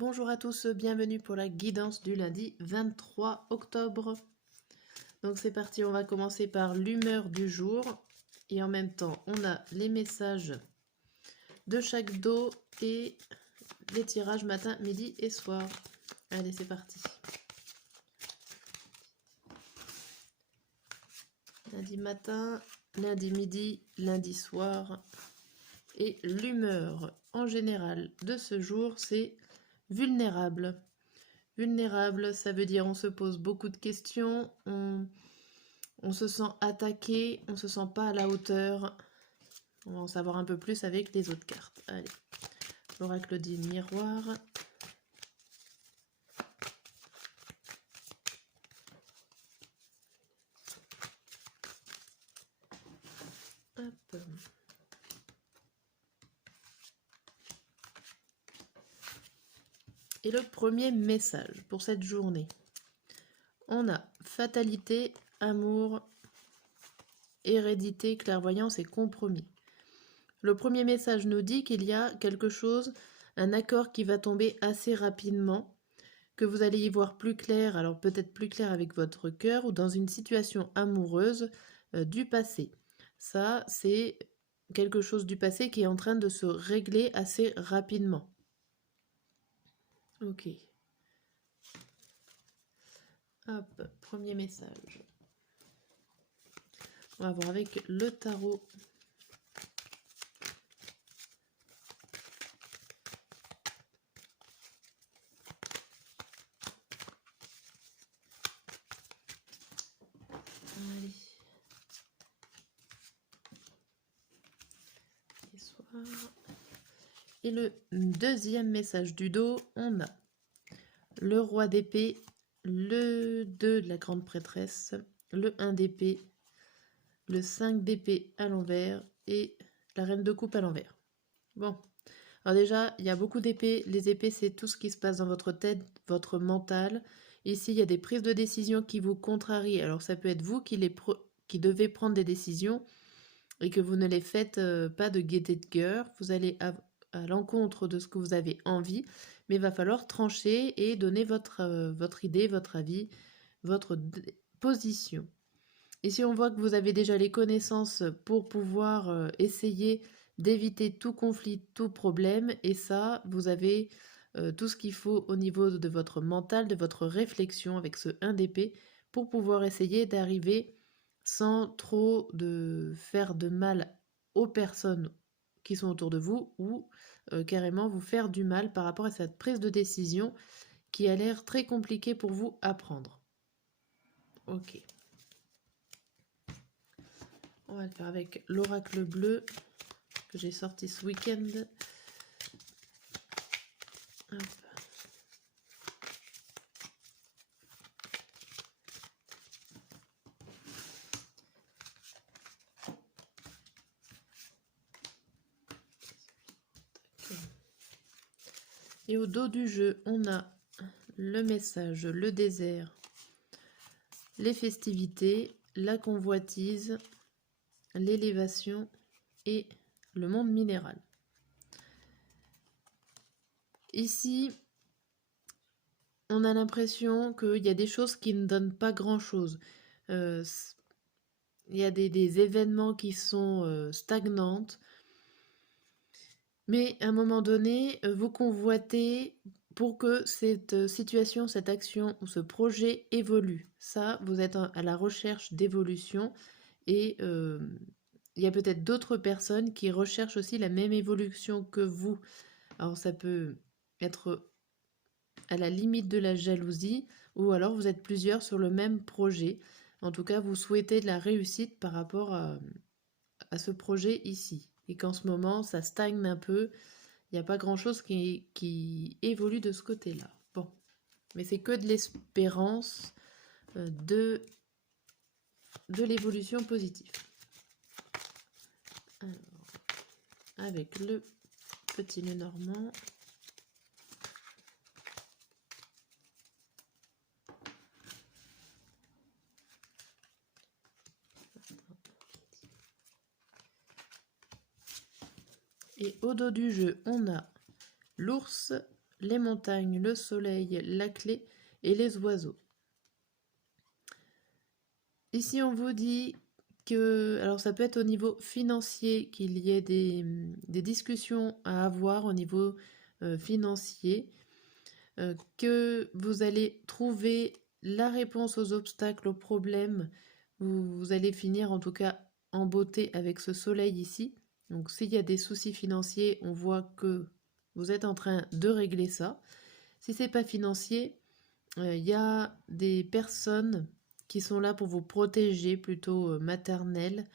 Bonjour à tous, bienvenue pour la guidance du lundi 23 octobre. Donc c'est parti, on va commencer par l'humeur du jour. Et en même temps, on a les messages de chaque dos et les tirages matin, midi et soir. Allez, c'est parti. Lundi matin, lundi midi, lundi soir. Et l'humeur en général de ce jour, c'est vulnérable. Vulnérable, ça veut dire on se pose beaucoup de questions, on se sent attaqué, on se sent pas à la hauteur. On va en savoir un peu plus avec les autres cartes. Allez, l'oracle du miroir. Hop. Et le premier message pour cette journée. On a fatalité, amour, hérédité, clairvoyance et compromis. Le premier message nous dit qu'il y a quelque chose, un accord qui va tomber assez rapidement, que vous allez y voir plus clair, alors peut-être plus clair avec votre cœur ou dans une situation amoureuse du passé. Ça, c'est quelque chose du passé qui est en train de se régler assez rapidement. Ok. Hop, premier message. On va voir avec le tarot. Allez. Et le deuxième message du dos, on a le roi d'épée, le 2 de la grande prêtresse, le 1 d'épée, le 5 d'épée à l'envers et la reine de coupe à l'envers. Bon, alors déjà, il y a beaucoup d'épées. Les épées, c'est tout ce qui se passe dans votre tête, votre mental. Ici, il y a des prises de décision qui vous contrarient. Alors, ça peut être vous qui devez prendre des décisions et que vous ne les faites pas de gaieté de cœur. Vous allez à l'encontre de ce que vous avez envie, mais il va falloir trancher et donner votre idée, votre avis, votre position. Et si on voit que vous avez déjà les connaissances pour pouvoir essayer d'éviter tout conflit, tout problème, et ça, vous avez tout ce qu'il faut au niveau de votre mental, de votre réflexion avec ce 1 d'épée pour pouvoir essayer d'arriver sans trop de faire de mal aux personnes qui sont autour de vous ou carrément vous faire du mal par rapport à cette prise de décision qui a l'air très compliquée pour vous à prendre. Ok. On va le faire avec l'oracle bleu que j'ai sorti ce week-end. Et au dos du jeu, on a le message, le désert, les festivités, la convoitise, l'élévation et le monde minéral. Ici, on a l'impression qu'il y a des choses qui ne donnent pas grand-chose. Il y a des événements qui sont stagnantes. Mais à un moment donné, vous convoitez pour que cette situation, cette action ou ce projet évolue. Ça, vous êtes à la recherche d'évolution et il y a peut-être d'autres personnes qui recherchent aussi la même évolution que vous. Alors ça peut être à la limite de la jalousie ou alors vous êtes plusieurs sur le même projet. En tout cas, vous souhaitez de la réussite par rapport à ce projet ici. Et qu'en ce moment, ça stagne un peu. Il n'y a pas grand-chose qui évolue de ce côté-là. Bon, mais c'est que de l'espérance de l'évolution positive. Alors, avec le petit nœud normand. Et au dos du jeu, on a l'ours, les montagnes, le soleil, la clé et les oiseaux. Ici, on vous dit que, alors ça peut être au niveau financier qu'il y ait des discussions à avoir au niveau financier, que vous allez trouver la réponse aux obstacles, aux problèmes. Vous allez finir en tout cas en beauté avec ce soleil ici. Donc s'il y a des soucis financiers, on voit que vous êtes en train de régler ça. Si c'est pas financier, il y a des personnes qui sont là pour vous protéger, plutôt maternelles,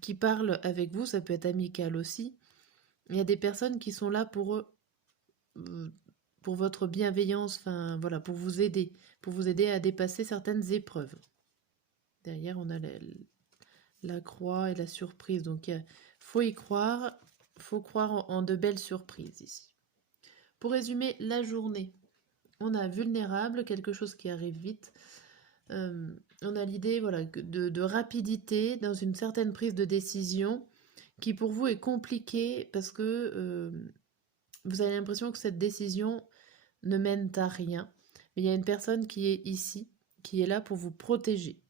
qui parlent avec vous, ça peut être amical aussi. Il y a des personnes qui sont là pour votre bienveillance, enfin voilà, pour vous aider à dépasser certaines épreuves. Derrière, on a la croix et la surprise, donc il faut y croire, faut croire en de belles surprises ici. Pour résumer la journée, on a vulnérable, quelque chose qui arrive vite. On a l'idée voilà, de rapidité dans une certaine prise de décision qui pour vous est compliquée parce que vous avez l'impression que cette décision ne mène à rien. Mais il y a une personne qui est ici, qui est là pour vous protéger.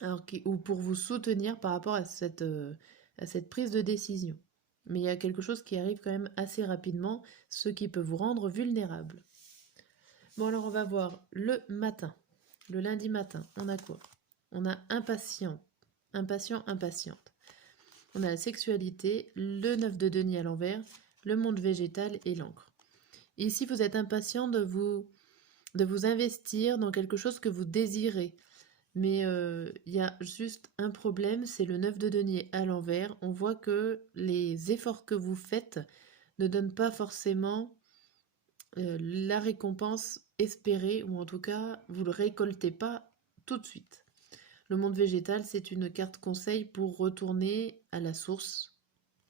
Alors, ou pour vous soutenir par rapport à cette prise de décision. Mais il y a quelque chose qui arrive quand même assez rapidement, ce qui peut vous rendre vulnérable. Bon, alors on va voir le matin. Le lundi matin, on a quoi? On a impatient, impatiente. On a la sexualité, le 9 de denier à l'envers, le monde végétal et l'encre. Ici, vous êtes impatient de vous investir dans quelque chose que vous désirez. Mais il y a juste un problème, c'est le 9 de denier à l'envers. On voit que les efforts que vous faites ne donnent pas forcément la récompense espérée, ou en tout cas, vous ne le récoltez pas tout de suite. Le monde végétal, c'est une carte conseil pour retourner à la source.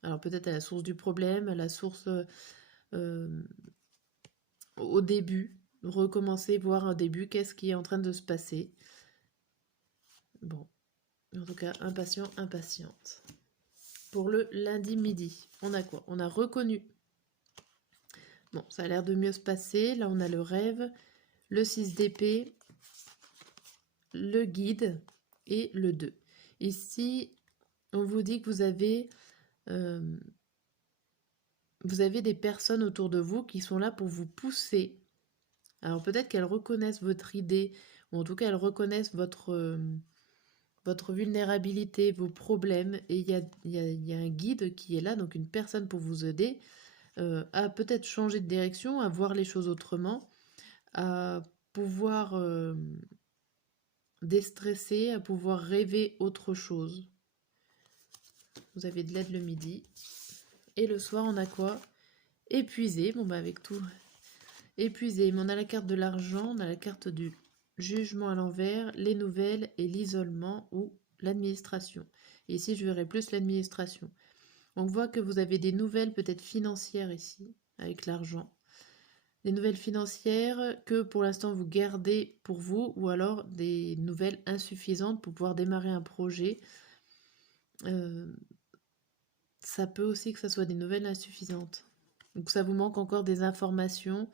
Alors peut-être à la source du problème, à la source au début, recommencer, voir un début, qu'est-ce qui est en train de se passer. Bon, en tout cas, impatient, impatiente. Pour le lundi midi, on a quoi? On a reconnu. Bon, ça a l'air de mieux se passer. Là, on a le rêve, le 6 d'épée, le guide et le 2. Ici, on vous dit que vous avez des personnes autour de vous qui sont là pour vous pousser. Alors peut-être qu'elles reconnaissent votre idée, ou en tout cas elles reconnaissent votre vulnérabilité, vos problèmes, et il y a un guide qui est là, donc une personne pour vous aider à peut-être changer de direction, à voir les choses autrement, à pouvoir déstresser, à pouvoir rêver autre chose. Vous avez de l'aide le midi. Et le soir, on a quoi? Épuisé. Bon, bah avec tout. Épuisé. Mais on a la carte de l'argent, on a la carte du jugement à l'envers, les nouvelles et l'isolement ou l'administration. Et ici, je verrai plus l'administration. On voit que vous avez des nouvelles peut-être financières ici, avec l'argent. Des nouvelles financières que pour l'instant vous gardez pour vous, ou alors des nouvelles insuffisantes pour pouvoir démarrer un projet. Ça peut aussi que ça soit des nouvelles insuffisantes. Donc ça vous manque encore des informations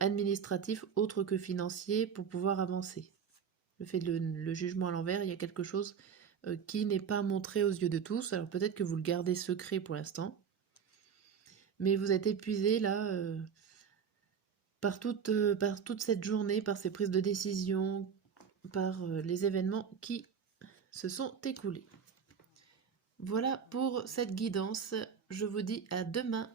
administratives autres que financiers pour pouvoir avancer. Le fait de le jugement à l'envers, il y a quelque chose qui n'est pas montré aux yeux de tous. Alors peut-être que vous le gardez secret pour l'instant. Mais vous êtes épuisé là par toute cette journée, par ces prises de décision, par les événements qui se sont écoulés. Voilà pour cette guidance. Je vous dis à demain.